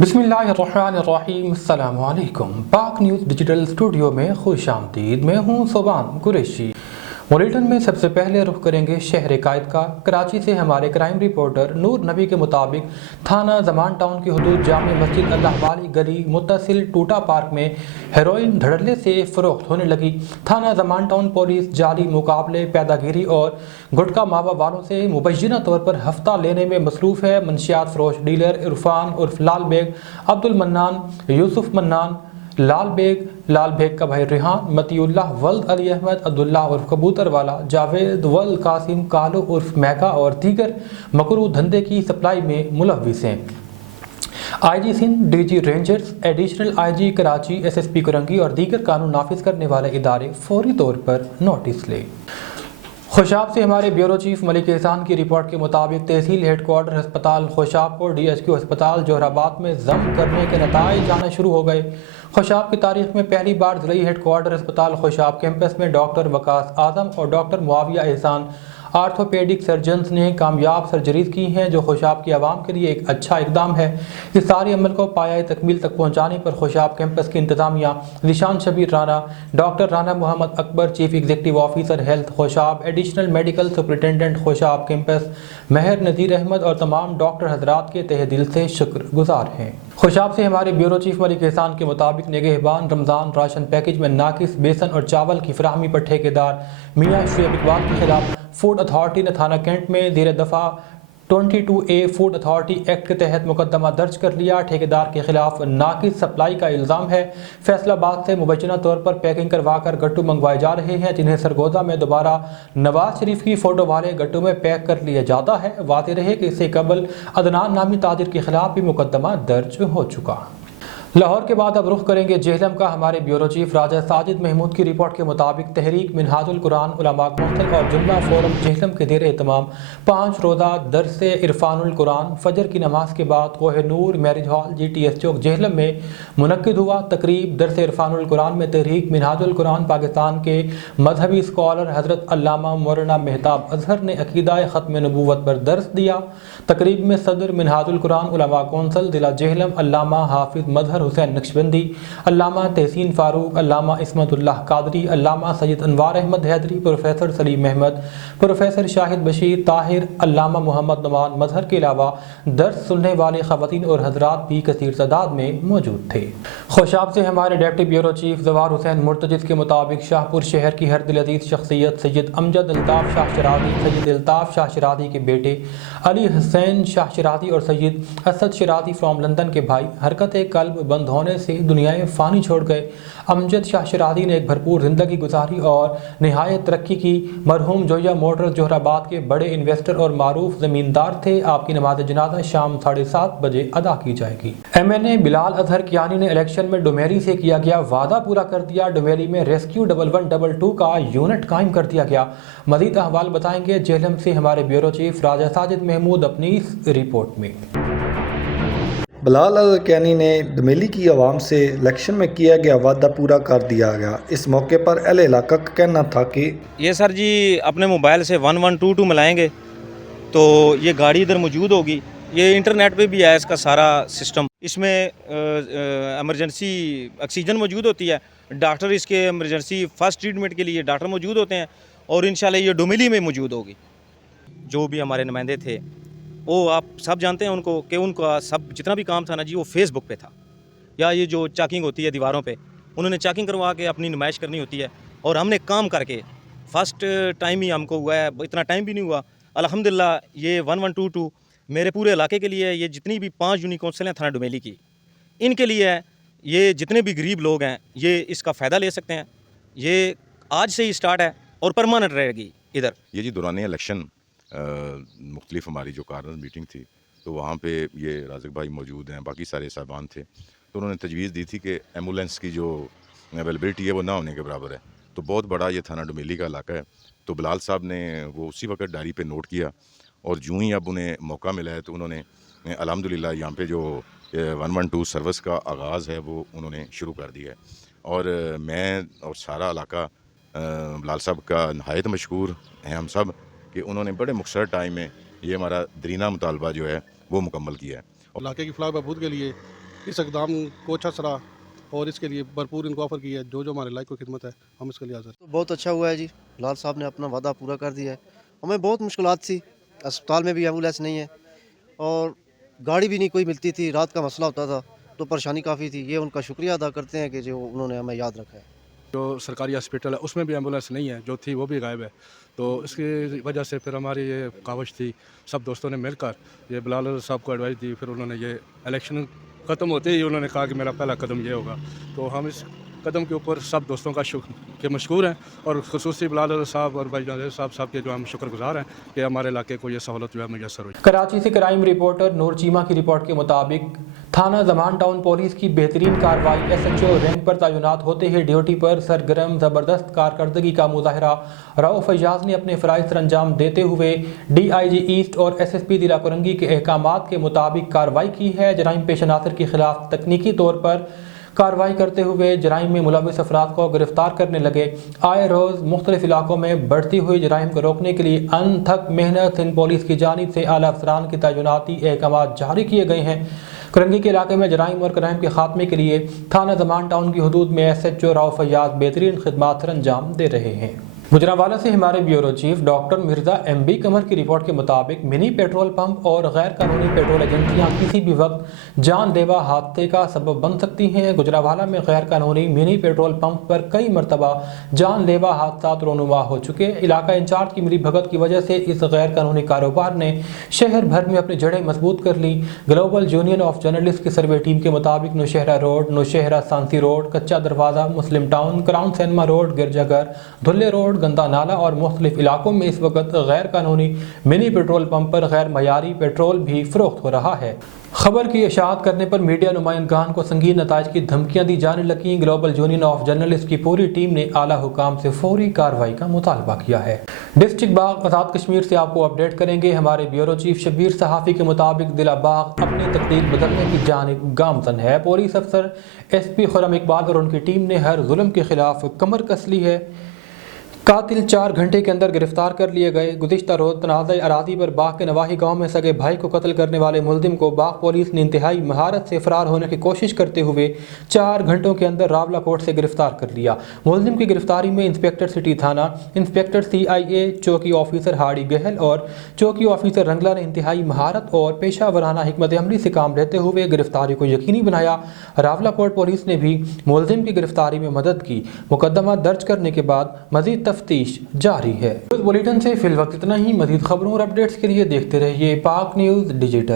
बिस्मिल्लाहिर्रहमानिर्रहीम अस्सलाम वालेकुम। पाक न्यूज़ डिजिटल स्टूडियो में खुश आमदीद। मैं हूँ सोबान कुरैशी। बुलेटिन में सबसे पहले रुख करेंगे शहर कायद का। कराची से हमारे क्राइम रिपोर्टर नूर नबी के मुताबिक थाना जमान टाउन की हदूद जामे मस्जिद अल्लाह वाली गली मुत्तसिल टूटा पार्क में हेरोइन धड़ल्ले से फरोख्त होने लगी। थाना जमान टाउन पुलिस जाली मुकाबले, पैदागिरी और गुटका मावा वालों से मुबैना तौर पर हफ्ता लेने में मसरूफ़ है। मंशियात फरोश डीलर इरफान उर्फ लाल बेग, अब्दुल मन्नान, यूसुफ मन्नान, लाल बेग का भाई रिहान, मतीउल्लाह वल्द अली अहमद, अब्दुल्ला उर्फ कबूतर वाला, जावेद वल्द कासिम, कालू उर्फ मैका और दीगर मकरू धंधे की सप्लाई में मुलव्विस हैं। IG Sindh, DG Rangers, additional IG Karachi, SSP Korangi और दीगर कानून नाफिज करने वाले इदारे फौरी तौर पर नोटिस लें। खुशाब से हमारे ब्यूरो चीफ मलिक एहसान की रिपोर्ट के मुताबिक तहसील हेडक्वार्टर अस्पताल खुशाब को DHQ अस्पताल जोहराबाद में जम करने के नताइज आना शुरू हो गए। खुशाब की तारीख में पहली बार ज़िला हेडक्वार्टर अस्पताल खुशाब कैंपस में डॉक्टर वकास आजम और डॉक्टर मुआविया एहसान आर्थोपेडिक सर्जन्स ने कामयाब सर्जरीज की हैं, जो खुशाब की आवाम के लिए एक अच्छा इकदाम है। इस सारे अमल को पाया तकमील तक पहुँचाने पर खुशाब कैंपस की इंतज़ामिया निशान Shabbir Rana, doctor Rana Muhammad Akbar, chief executive officer health Khushab, additional medical superintendent Khushab campus Mehar Nazir Ahmed और तमाम डॉक्टर हजरात के तहे दिल से शुक्रगुजार हैं। खुशाब से हमारे ब्यूरो चीफ मलिक एहसान के मुताबिक निगहबान रमज़ान राशन पैकेज में नाकिस बेसन और चावल की फराहमी पर ठेकेदार मियाँ शुएब इकबाल के खिलाफ फूड अथॉरिटी ने थाना कैंट में ज़ेर दफ़ा 22A फूड अथॉरिटी एक्ट के तहत मुकदमा दर्ज कर लिया। ठेकेदार के खिलाफ नाकिस सप्लाई का इल्ज़ाम है। फैसलाबाद से मुबैना तौर पर पैकिंग करवा कर गट्टू मंगवाए जा रहे हैं, जिन्हें सरगोदा में दोबारा नवाज शरीफ की फ़ोटो वाले गट्टू में पैक कर लिया जाता है। वाज़ेह रहे कि इससे कबल अदनान नामी ताजिर के खिलाफ भी मुकदमा दर्ज हो चुका। लाहौर के बाद अब रुख करेंगे जेहलम का। हमारे ब्यूरो चीफ राजा साजिद महमूद की रिपोर्ट के मुताबिक तहरीक मिनहाजुल कुरान उलमा कौंसिल और जुमला फोरम जेहलम के ज़ेर एहतमाम 5 रोज़ा दरस इरफानुल कुरान फजर की नमाज के बाद कोहे नूर मैरिज हॉल GTS चौक जेहलम में मुनक्किद हुआ। तकरीब दरस इरफानुल कुरान में तहरीक मिनहाजुल कुरान पाकिस्तान के मजहबी स्कॉलर हज़रत अल्लामा मौलाना मेहताब अजहर ने अकीदा ख़त्म नबूवत पर दर्स दिया। तकरीब में सदर मिनहाजुल कुरान उलमा कौंसिल ज़िला जेहलम अल्लामा हाफिज मजहर हुसैन नक्शबंदी, अल्लामा तहसीन फारूक, अल्लामा इस्मतुल्लाह कादरी, अल्लामा सैयद अनवार अहमद हैदरी, प्रोफेसर सलीम अहमद, प्रोफेसर शाहिद बशीर ताहिर, अल्लामा मोहम्मद नवान मजहर के अलावा दर्स सुनने वाले ख़वातीन और हजरात भी कसीर तादाद में मौजूद थे। खुशाब से हमारे डिप्टी ब्यूरो चीफ जवार हुसैन मुर्तजिद के मुताबिक शाहपुर शहर की हर दिल अजीज शख्सियत सैयद अमजद अल्ताफ़ शाह शरादी, सैयद अल्ताफ़ शाह शरादी के बेटे अली हुसैन शाह शरादी और सैयद असद शरादी फ्राम लंदन के भाई हरकत कल्ब बंद होने से दुनियाए फ़ानी छोड़ गए। अमजद शाह शरादी ने एक भरपूर ज़िंदगी गुजारी और नहायत तरक्की की। मरहूम जोया मोटर्स जोहराबाद के बड़े इन्वेस्टर और मारूफ ज़मींदार थे। आपकी नमाज जनाजा शाम 7:30 बजे अदा की जाएगी। MNA बिलाल अजहर कियानी ने इलेक्शन में डुमेरी से किया गया वादा पूरा कर दिया। डुमेरी में रेस्क्यू 1122 का यूनिट कायम कर दिया गया। मज़ीद अहवाल बताएंगे जेहलम से हमारे ब्यूरो चीफ राजा साजिद महमूद अपनी इस रिपोर्ट में। बिलाल अजहर कियानी ने डुमेली की आवाम से इलेक्शन में किया गया वादा पूरा कर दिया गया। इस मौके पर अहले इलाका का कहना था कि ये सर जी अपने मोबाइल से 1122 मिलाएंगे तो ये गाड़ी इधर मौजूद होगी। ये इंटरनेट पे भी है इसका सारा सिस्टम। इसमें एमरजेंसी ऑक्सीजन मौजूद होती है, डॉक्टर इसके एमरजेंसी फर्स्ट ट्रीटमेंट के लिए डॉक्टर मौजूद होते हैं और इंशाल्लाह ये डुमेली में मौजूद होगी। जो भी हमारे नुमाइंदे थे वो आप सब जानते हैं उनको कि उनका सब जितना भी काम था ना जी वो फेसबुक पे था, या ये जो चेकिंग होती है दीवारों पे उन्होंने चेकिंग करवा के अपनी नुमाइश करनी होती है। और हमने काम करके फर्स्ट टाइम ही हमको हुआ है, इतना टाइम भी नहीं हुआ अल्हम्दुलिल्लाह। ये 1122 मेरे पूरे इलाके के लिए है। ये जितनी भी 5 यूनिट काउंसिल हैं थाना डुमेली की, इनके लिए है। ये जितने भी गरीब लोग हैं ये इसका फ़ायदा ले सकते हैं। ये आज से ही स्टार्ट है और परमानेंट रहेगी इधर। ये जी दौरान इलेक्शन मुख्तलिफ हमारी जो कार्नर मीटिंग थी तो वहाँ पे ये राज़िक भाई मौजूद हैं, बाकी सारे साहबान थे। तो उन्होंने तजवीज़ दी थी कि एम्बुलेंस की जो अवेलेबिलिटी है वो ना होने के बराबर है। तो बहुत बड़ा ये थाना डुमेली का इलाका है। तो बिलाल साहब ने वो उसी वक्त डायरी पे नोट किया और यूँ ही अब उन्हें मौका मिला है तो उन्होंने अल्हम्दुलिल्लाह यहाँ पे जो 112 सर्विस का आगाज़ है वो उन्होंने शुरू कर दिया है। और मैं और सारा इलाका बिलाल साहब का नहायत मशकूर हैं हम सब कि उन्होंने बड़े मुख्तसर टाइम में ये हमारा दरीना मुतालबा जो है वो मुकम्मल किया है। इलाके की फलाह बहबूद के लिए इस इकदाम को अच्छा सराहा और इसके लिए भरपूर इनको ऑफ़र की है, जो जो हमारे लायक को खिदमत है हम इसके लिए हाज़िर हैं। तो बहुत अच्छा हुआ है जी, लाल साहब ने अपना वादा पूरा कर दिया है। हमें बहुत मुश्किलात थी, अस्पताल में भी एम्बुलेंस नहीं है और गाड़ी भी नहीं कोई मिलती थी, रात का मसला होता था तो परेशानी काफ़ी थी। ये उनका शुक्रिया अदा करते हैं कि जो उन्होंने हमें याद रखा है। जो सरकारी हॉस्पिटल है उसमें भी एम्बुलेंस नहीं है, जो थी वो भी गायब है। तो इसकी वजह से फिर हमारी ये काविश थी, सब दोस्तों ने मिलकर ये बिलाल साहब को एडवाइस दी। फिर उन्होंने ये इलेक्शन ख़त्म होते ही उन्होंने कहा कि मेरा पहला कदम ये होगा। तो हम इस कदम के ऊपर सब दोस्तों का मशहूर हैं और ख़ुसूसी बिलाल साहब और भाई साहब के जो हम शुक्रगुजार हैं कि हमारे इलाके को ये सहूलत जो है मैसर हुई। कराची से क्राइम रिपोर्टर नूर चीमा की रिपोर्ट के मुताबिक थाना जमान टाउन पुलिस की बेहतरीन कार्रवाई, SHO रैंक पर तैनात होते ही ड्यूटी पर सरगर्म ज़बरदस्त कारकर्दगी का मुजाहरा राव फैयाज ने अपने फ़राइज़ सर अंजाम देते हुए DIG ईस्ट और SSP दिला कुरंगी के अहकामात के मुताबिक कार्रवाई की है। जराइम पेश अनासर के खिलाफ तकनीकी तौर पर कार्रवाई करते हुए जराइम में मुलविस अफराद को गिरफ्तार करने लगे। आए रोज़ मुख्तलिफ इलाकों में बढ़ती हुई जराइम को रोकने के लिए अनथक मेहनत सिंध पुलिस की जानिब से आला अफसरान की तैनाती अहकामात जारी किए गए हैं। कुरंगी के इलाके में जराइम और क्राइम के खात्मे के लिए थाना जमान टाउन की हदूद में SHO राव फैयाज बेहतरीन खिदमात सर अंजाम दे रहे हैं। गुजरांवाला से हमारे bureau chief doctor Mirza MB कमर की रिपोर्ट के मुताबिक मिनी पेट्रोल पंप और गैर कानूनी पेट्रोल एजेंसियां किसी भी वक्त जानलेवा हादसे का सबब बन सकती हैं। गुजरांवाला में गैर कानूनी मिनी पेट्रोल पंप पर कई मरतबा जानलेवा हादसा रोनुमा हो चुके। इलाका इंचार्ज की मिली भगत की वजह से इस गैर कानूनी कारोबार ने शहर भर में अपनी जड़ें मजबूत कर ली। ग्लोबल यूनियन ऑफ जर्नलिस्ट की सर्वे टीम के मुताबिक नौशहरा रोड, नौशहरा सांसी रोड, कच्चा दरवाज़ा, मुस्लिम टाउन, क्राउन सिनेमा रोड, गिरजाघर, धुल्ले रोड, गंदा नाला और मुख्तलिफ इलाकों में इस वक्त गैर कानूनी मिनी पेट्रोल पंप पर गैर मयारी पेट्रोल भी फरोख्त हो रहा है। खबर की इशाअत करने पर मीडिया नुमाइंदगान को संगीन नताइज की धमकियां दी जाने लगी। ग्लोबल यूनियन ऑफ जर्नलिस्ट की पूरी टीम ने आला हुकाम से फौरी कार्रवाई का मुतालबा किया है। डिस्ट्रिक्ट बाग आज़ाद कश्मीर से आपको अपडेट करेंगे। हमारे ब्यूरो चीफ शब्बीर सहाफ़ी के मुताबिक दिला बाग अपनी तकदीर बदलने की जानिब गामजन है। पुलिस अफसर SP खुर्रम इकबाल और उनकी टीम ने हर जुल्म के खिलाफ कमर कस ली है। कातिल 4 घंटे के अंदर गिरफ्तार कर लिए गए। गुज़िश्ता रोज़ तनाज़ अराज़ी पर बाग के नवाही गांव में सगे भाई को कत्ल करने वाले मुल्ज़िम को बाग पुलिस ने इंतहाई महारत से फ़रार होने की कोशिश करते हुए 4 घंटों के अंदर रावला कोर्ट से गिरफ्तार कर लिया। मुल्ज़िम की गिरफ्तारी में इंस्पेक्टर सिटी थाना, इंस्पेक्टर CIA, चौकी ऑफिसर हाड़ी गहल और चौकी ऑफिसर रंगला ने इंतहाई महारत और पेशा वराना हिकमत अमली से काम लेते हुए गिरफ्तारी को यकीनी बनाया। रावला कोर्ट पुलिस ने भी मुल्ज़िम की गिरफ्तारी में मदद की। मुकदमा दर्ज करने के बाद मज़ीद तफ्तीश जारी है। न्यूज़ बुलेटिन से फिल वक्त इतना ही। मज़ीद खबरों और अपडेट्स के लिए देखते रहिए पाक न्यूज़ डिजिटल।